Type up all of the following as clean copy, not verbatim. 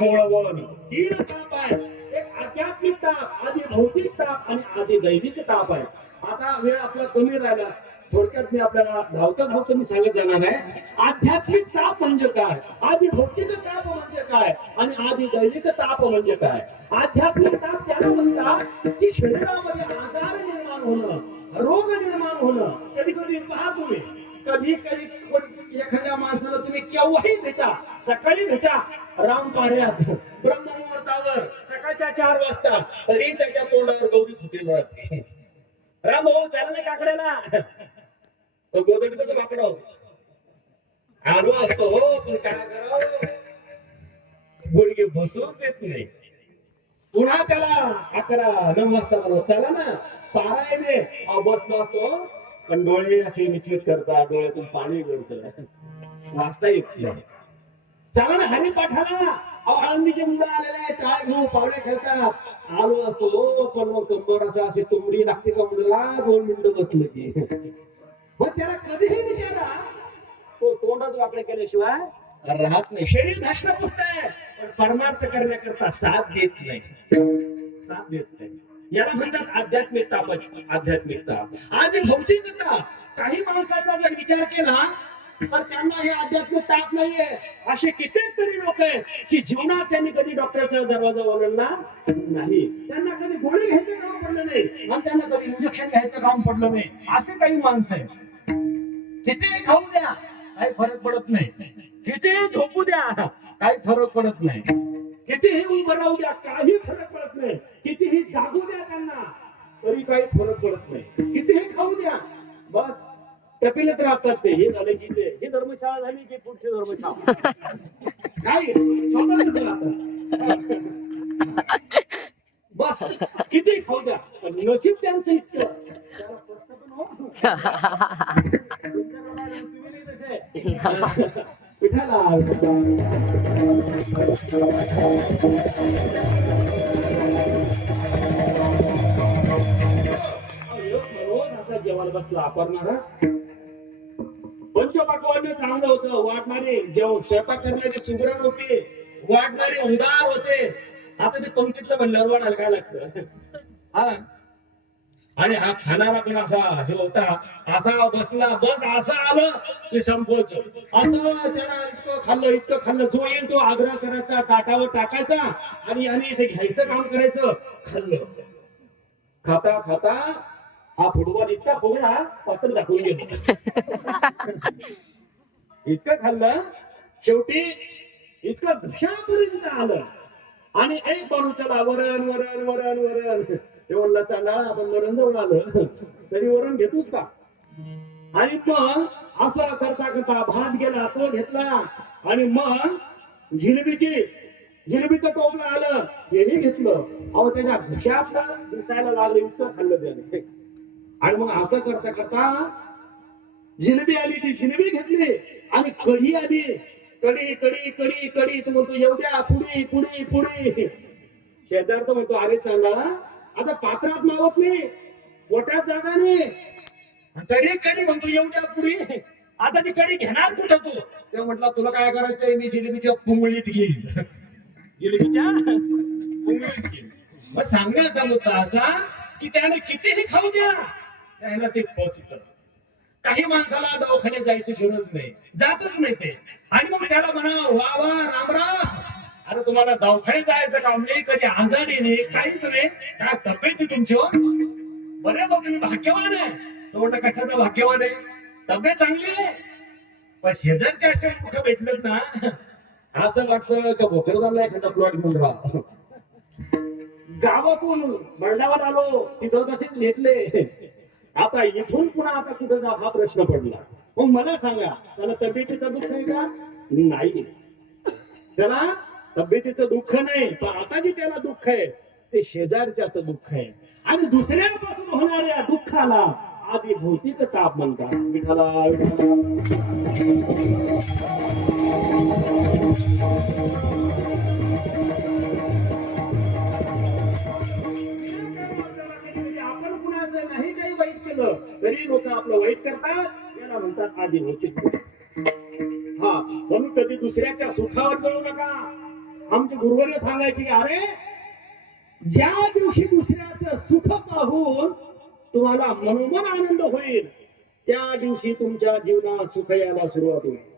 वळवळ तीन ताप आहे. एक आध्यात्मिक ताप, आधी भौतिक ताप आणि आधी दैविक ताप आहे. आता वेळ आपला कमी राहिला, थोडक्यात मी आपल्याला धावता मी सांगत जाणार आहे. आध्यात्मिक ताप म्हणजे काय, आधी भौतिक ताप म्हणजे काय आणि आधी दैविक ताप म्हणजे काय. आध्यात्मिक ताप त्याला म्हणतात की शरीरामध्ये आजार निर्माण होणं, रोग निर्माण होणं. कधी कधी पहा तुम्ही, कधी कधी एखाद्या माणसाला तुम्ही केव्हाही भेटा, सकाळी भेटा रामपाऱ्यात ब्रह्ममुहूर्तावर सकाळच्या 4 वाजता, तरी त्याच्या तोंडावर गौरी फुटेल राहते. राम भाऊ चाल ना काकड्याला, तो गोदडीतच माकडं आलो असतो हो, पण काय करावं, गुडघे बसूच देत नाही. पुन्हा त्याला 11-9 वाजता म्हणून चला ना पारायणे, बसलो असतो पण डोळे असे मिचमिच करतात, डोळ्यातून पाणी गळतं, वाचता येत नाही. चला ना हरिपाठाला, आळंदीचे मुलं आलेले आहेत, टाळ घेऊन पावले खेळतात, आलो असतो हो, पण मग कंबर असं असे तुंबडी लागते कमरेला 2 मिनिटं बसलं की. मग त्याला कधीही विचारा, तो तोंडच वाकडे केल्याशिवाय राहत नाही. शरीर धष्टपुष्ट आहे पण परमार्थ करण्याकरता साथ देत नाही, साथ देत नाही. याला म्हणतात आध्यात्मिक ताप. आध्यात्मिक ताप आधी भौतिक ताप. काही माणसाचा जर विचार केला तर त्यांना हे आध्यात्मिक ताप नाहीये. असे कित्येक तरी लोक आहेत की जीवनात त्यांनी कधी डॉक्टरचा दरवाजा ओलांडला नाही, त्यांना कधी गोळी घ्यायचं काम पडलं नाही आणि त्यांना कधी इंजेक्शन घ्यायचं काम पडलं नाही. असे काही माणसं आहेत. कितीही खाऊ द्या काही फरक पडत नाही, कितीही झोपू द्या काही फरक पडत नाही, कितीही उभं राहू द्या काही फरक पडत नाही, कितीही जागू द्या त्यांना तरी काही फरक पडत नाही, कितीही खाऊ द्या बस टपिलच राहतात ते. हे झाले की ते, ही धर्मशाळा झाली की पुढची धर्मशाळा, काय स्वतःच राहतात बस. किती खाऊ द्या नशीब त्यांचं इतकं त्याला स्पष्ट पण हो. पिठाला जेवायला बसला अपरणारा. पंचपाकवान चांगलं होतं, वाढणारे जेवण स्वयंपाक करण्याचे सुगरण होते, वाढणारे उदार होते. आता ते पंक्तीतलं म्हणल्यावर वाढायला काय लागतं हा. आणि हा खाणारा पण असा हे होता, असा बसला बस असं आलं की संपोच, असं त्याला इतकं खाल्लं जो येईल तो आग्रह करायचा, ताटावर टाकायचा आणि ते घ्यायचं काम करायचं. खाल्लं, खाता खाता हा फुटबॉल इतका फोगळा पात्र दाखवून गेलो. इतकं खाल्लं शेवटी इतकं घशापर्यंत आलं आणि एक बनू चला वरण वरण वरण वरण. ते म्हणलं चांगला आपण वरण जवळ आलं तरी वरण घेतोस का. आणि मग असं करता करता भात गेला तो घेतला आणि मग जिलेबीचं टोपलं आलं हेही घेतलं. अहो त्याच्या घशात दिसायला लागलं इतकं खाल्लं त्याने. आणि मग असं करता करता जिलेबी आली, ती जिलेबी घेतली आणि कढी आली. कढी कढी कढी कढी तो म्हणतो येऊ द्या पुडी पुडी पुडी. शेजार तो म्हणतो अरे चांगला आता पात्रात मावत नाही, पोटात जागा नाही, तरी कढी म्हणतो येऊ द्या पुडी. आता ती कढी घेणार कुठं तू. ते म्हटलं तुला काय करायचंय, मी जिलेबीच्या पुंगळीत घेईल, जिलेबीच्या पुंगळीत घेईल. मग सांगण्याचा मुद्दा असा की त्याने कितीही खाऊ द्या त्याला ते पोचत. काही माणसाला दवाखान्यात जायची गरज नाही, जातच नाही ते. आणि मग त्याला म्हणा वा वा रामराम, अरे तुम्हाला दवाखान्यात जायचं काम नाही, कधी आजारी नाही, काहीच नाही, काय तब्येत तुमची बरे भाऊ तुम्ही भाग्यवान आहे. तो म्हणतो कशाचा भाग्यवान आहे, तब्येत चांगली आहे. पण शेजारच्या असे कुठं भेटलेत ना असं वाटतं का भोकरदानला एखादा प्लॉट घेऊन राहा. गावातून मळणावर आलो तिथं तसेच भेटले. आता इथून पुन्हा आता कुठं जा हा प्रश्न पडला. मग मला सांगा त्याला तब्येतीचं दुःख आहे का. नाही, त्याला तब्येतीचं दुःख नाही, पण आता जे त्याला दुःख आहे ते शेजारच्याच दुःख आहे. आणि दुसऱ्यापासून होणाऱ्या दुःखाला आधी भौतिक ताप म्हणतात. विठाला नाही काही वाईट केलं तरी लोक आपलं वाईट करतात, याला म्हणतात आधी भौतिक. हा म्हणून कधी दुसऱ्याच्या सुखावर जळू नका, आमचे गुरुवर्य सांगायचे की अरे ज्या दिवशी दुसऱ्याचं सुख पाहून तुम्हाला मनोमन आनंद होईल त्या दिवशी तुमच्या जीवनात सुख यायला सुरुवात होईल.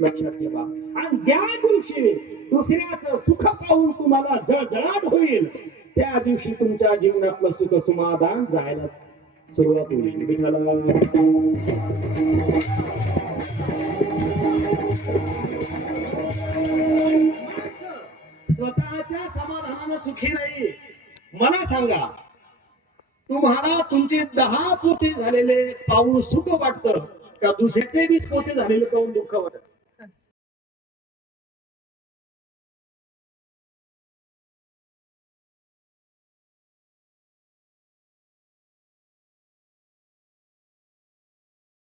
लक्षात ठेवा. आणि ज्या दिवशी दुसऱ्याचं सुख पाहून तुम्हाला जळजळाट होईल त्या दिवशी तुमच्या जीवनातलं सुख समाधान जायला सुरुवात होईल. विठ्ठला स्वतःच्या समाधानानं सुखी नाही. मला सांगा तुम्हाला तुमचे 10 पोते झालेले पाहून सुख वाटतं का दुसऱ्याचे 20 पोते झालेले पाहून दुःख वाटत?